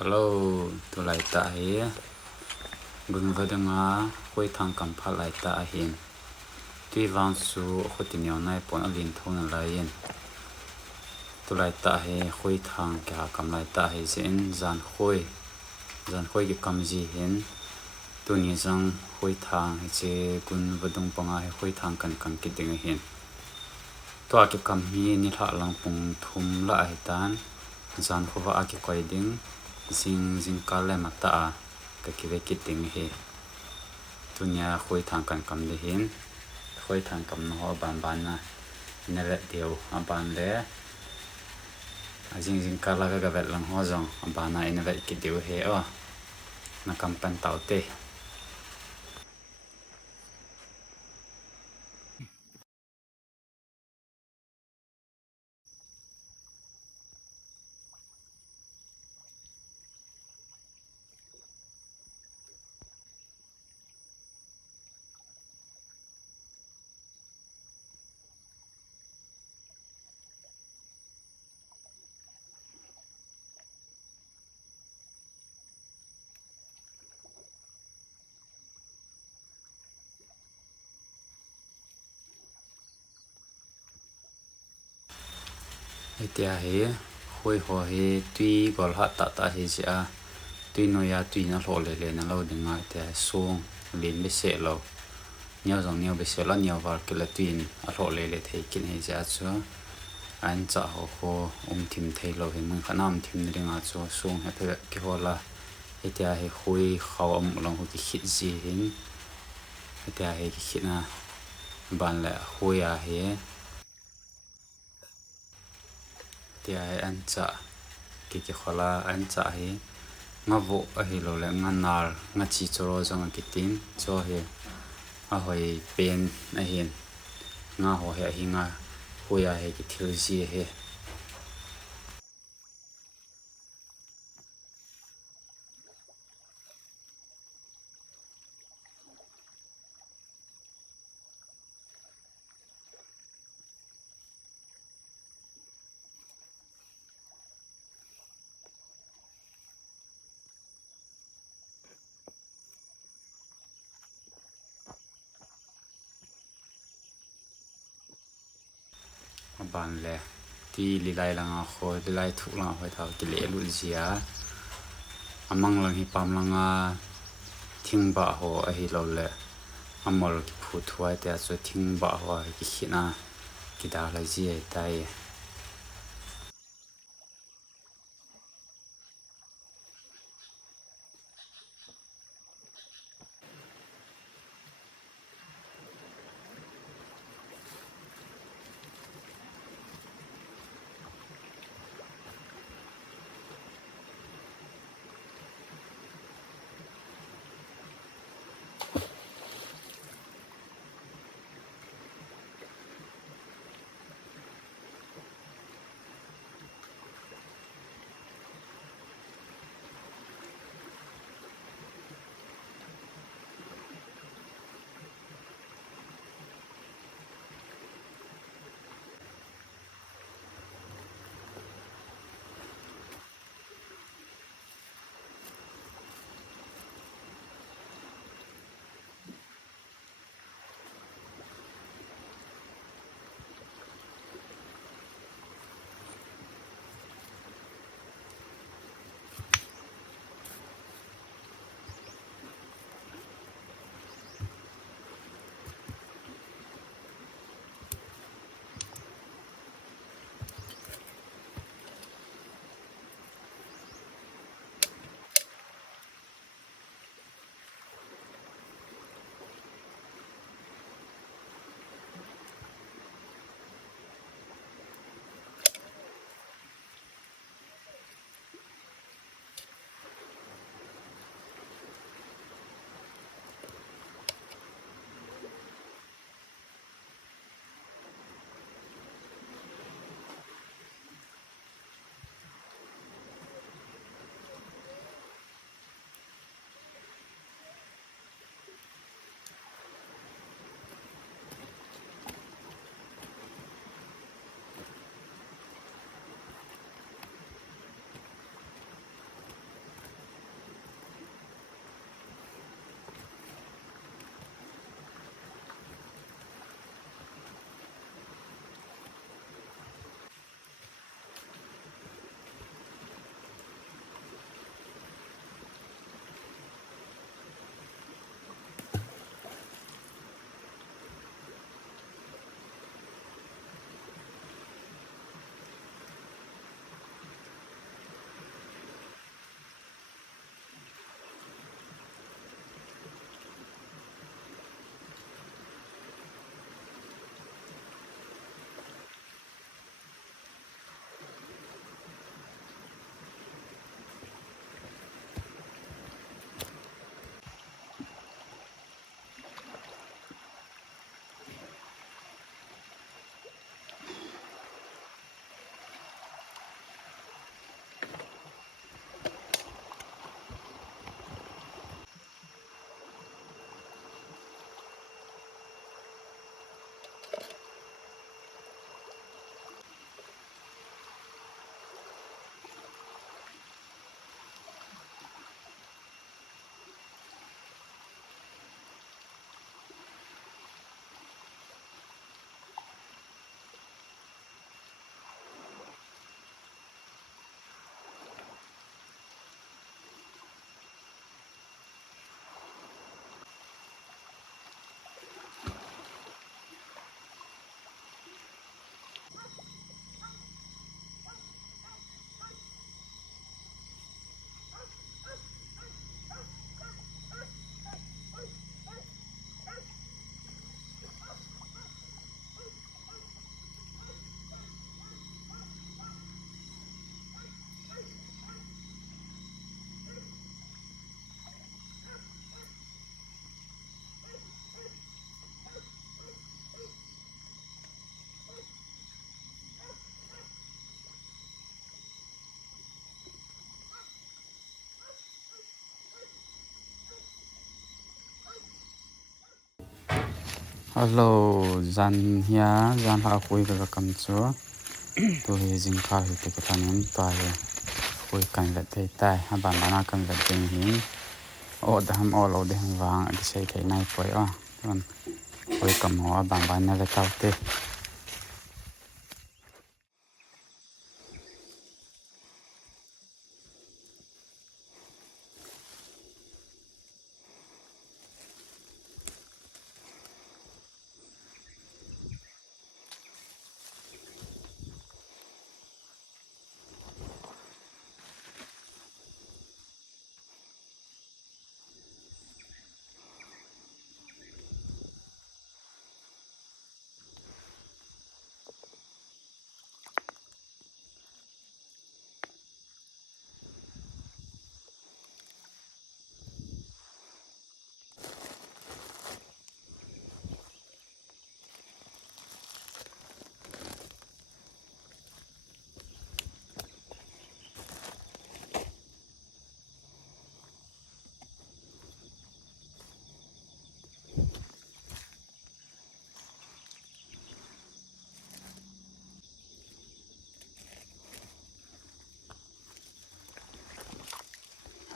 Hello ตุไลตาเฮบุญวดงาคุยทางกัมพะไลตาเห็นที่วางสูขติเนียวในปนอลินทงไลเย็นตุไลตาเฮคุยทางกะกำไลตาเฮเซนจานคุยกิกำจีเห็นตุนี้จังคุยทางเจกุนวดงปังอาคุยทางกันกิดงเห็นตัวกิกำนี้นิทะลังปุงทุมละไอตานจานคุว่าอากิกอยดิงซิงกาเลมาตากะกิเวกิติงเฮตุเนียคุยทางกันกำเห็นคุยทางกำนอบันนะเนเวเดียวบันเลซิงกาลากะกะเวลังฮอจงบันนะเนเวกิเดียวเฮอนะกำปันเตาเตไอเตียเฮคุยหัวเฮตุยกอลหะตาเฮจิอาตุยโนยาตุยนะโลเลนะเราดึงอ่ะแต่สูงลินเบเสเราเนียวจังเนียวเบเสละเนียววาร์กละตุยอะโลเลเทกินเฮจิอาซัวอันจะโหทิมเทเราเห็นมันขนามทิมดึงอ่ะซัวสูงให้เพื่อกิหัวละไอเตียเฮคุยเขาลองหุกิคิดจีเห็นไอเตียเฮคิดนะบันละคุยอ่ะเฮเตียอันจะกิขลาอันจะเฮงาวุอหิโลเลงานาลงาจิโจโรจังกิตินโจเฮอะหอยเป็นอะเห็นงาโหเฮหิงาหุยาเฮกิทิลจีเฮบันแลที่ลิไลลังอ่ะโคลิไลทุกลังหอยเท่ากิเลลุเจียอามังลังหิปามลังอ่ะทิ้งบะโหอะหิโลเลอามอลกิพูดไว้แต่จะทิ้งบะโหกิขินะกิดาลเจียได้ Hello, Zan here. Zan ha khui ka kam chu. Tu hi jing kha hi te ka nin ta ye. Khui kan la te tai ha ban na kan la ding hi. O da ham all o de ham wang a sei thai nai poi a. Ton khui kam ho ban ban na le tau te.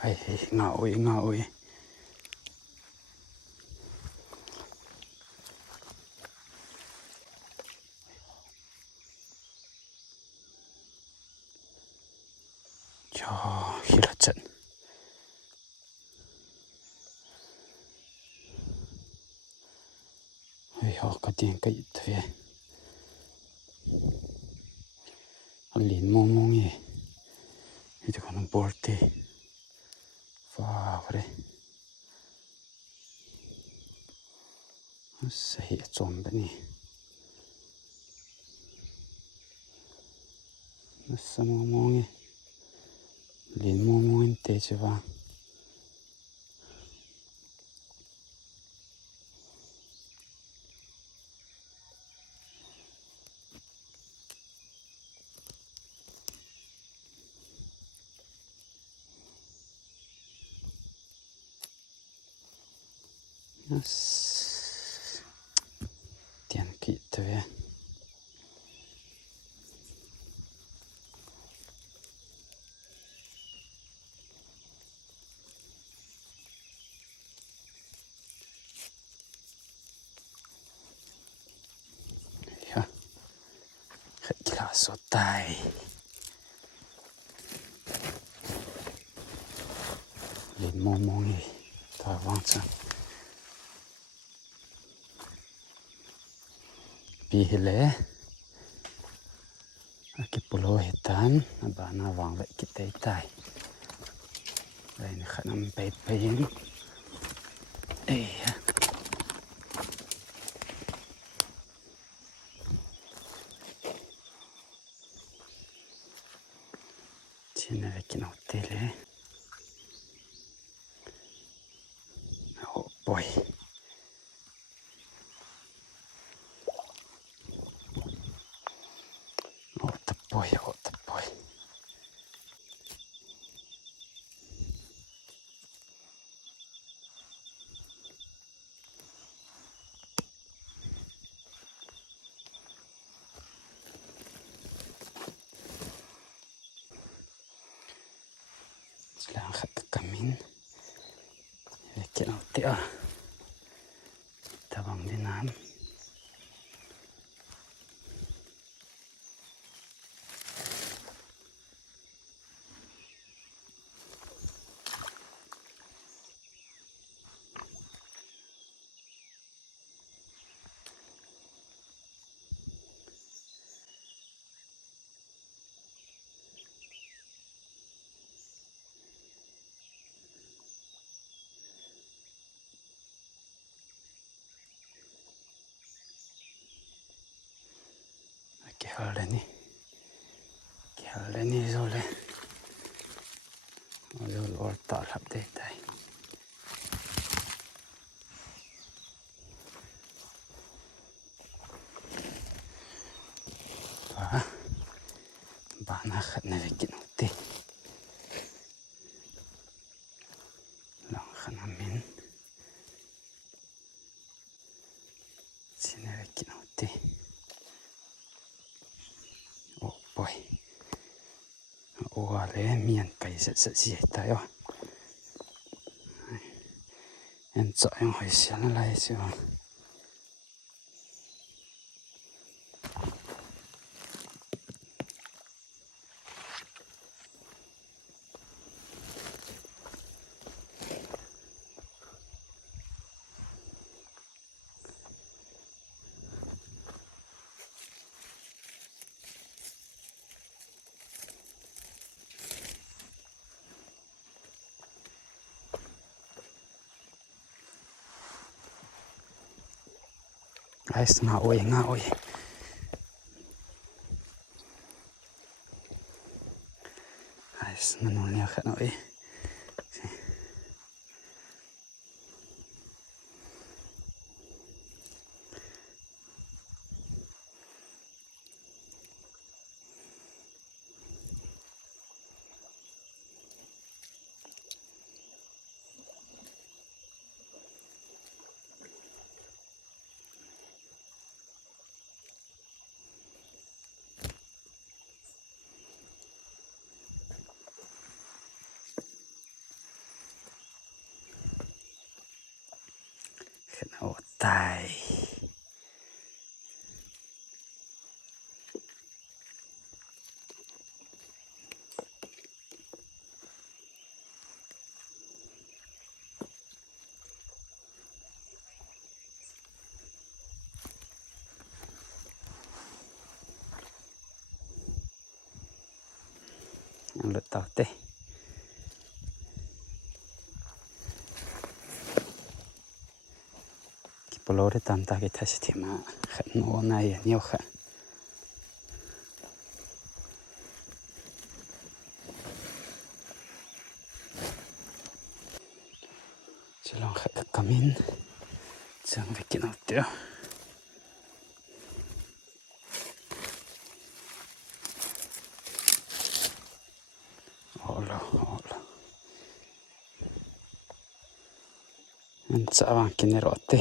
Ai nga oi. Cho hi la chen. Ai ho ka tin ka it ve. Lin mong ye. Ito ka ng porte. Favre. Sahi chom ba ni. Nasa mong ye. Lin mong in te chwa. Tian ki te ve. Ja. Kila so tai. Lin mong ye. Ta wang cha. Pi hele. Aki pulo hitan. Abana wang le ki te tai. Lai ni khanam peit pein. Ja. Tiene vecchi tele. Oh boy. Oh the boy. Silang kakamin. Vecchi notte a. Tabang dinan. Kialeni zole. Zol or tal update tai. Bana khat na vecchi notte. Lang khanamin. เลยมีอันไปเสียตายอ่ะอันจ่อยหอยเสียอะไรสิวะไอ้งาโอยไอ้มันนเนี่ยขนาดนี้โอ้ตายยังหลุดต่อเต้โปรได้ตามตากิทัศน์ที่มาขันโน่นายเนี่ยค่ะจะลองขัดกับกามินจังไปกินเอาเดียวโอ้ละมันจะวางกินในรถเต้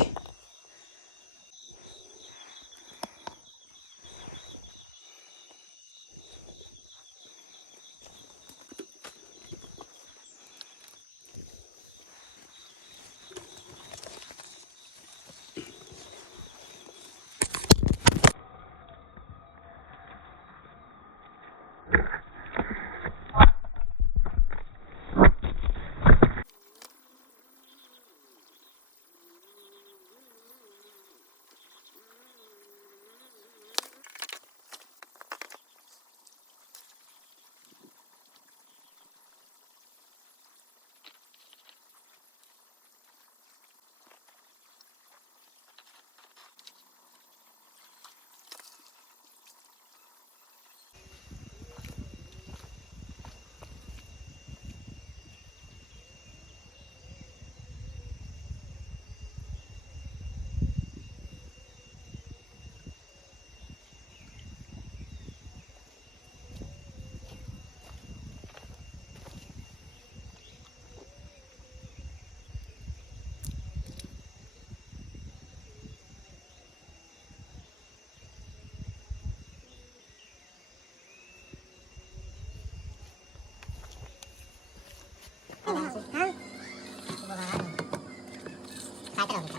ขายตลอด